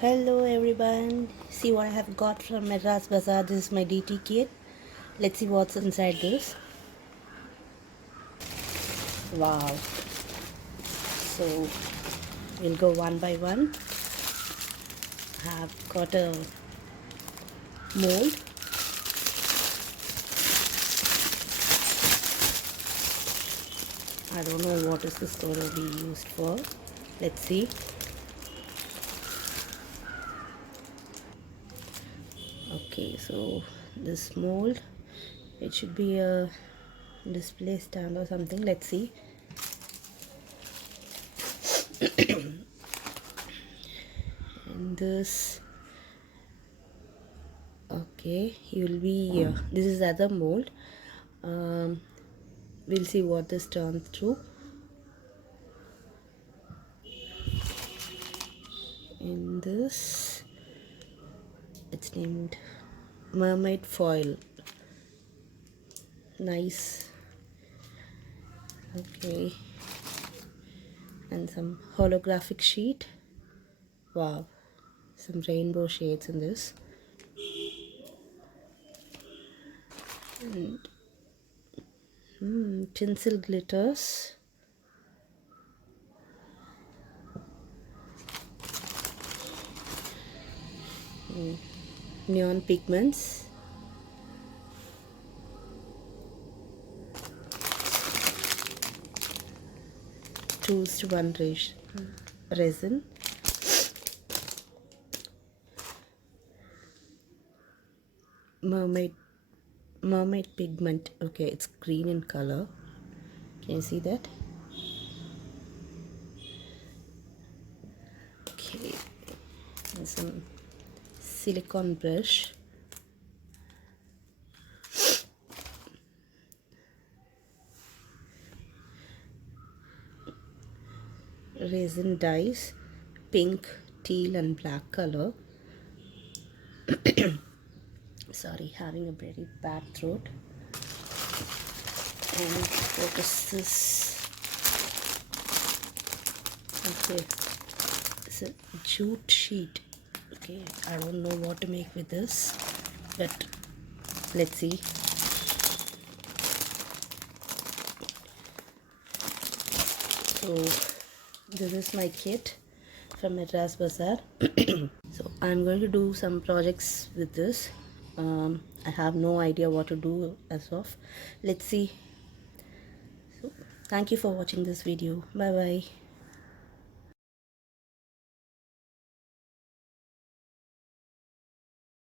Hello everyone, see what I have got from Madras Bazaar. This is my DT kit. Let's see what's inside this. Wow. So we'll go one by one. I have got a mold. I don't know what is this going to be used for. Let's see. Okay, so this mold, it should be a display stand or something. Let's see. And this, okay, you'll be this is other mold. We'll see what this turns through. In this, it's named mermaid foil. Nice. Okay, and some holographic sheet. Wow, some rainbow shades in this. And tinsel glitters. Neon pigments. Choose one resin. Mermaid pigment. Okay, it's green in color. Can you see that? Okay, and some silicone brush. Resin dyes, pink, teal and black color. Sorry, having a very bad throat. And what is this? Okay, it's a jute sheet. Okay, I don't know what to make with this, but let's see. So this is my kit from Madras Bazaar. So I'm going to do some projects with this. I have no idea what to do as of. Let's see. So thank you for watching this video. Bye bye.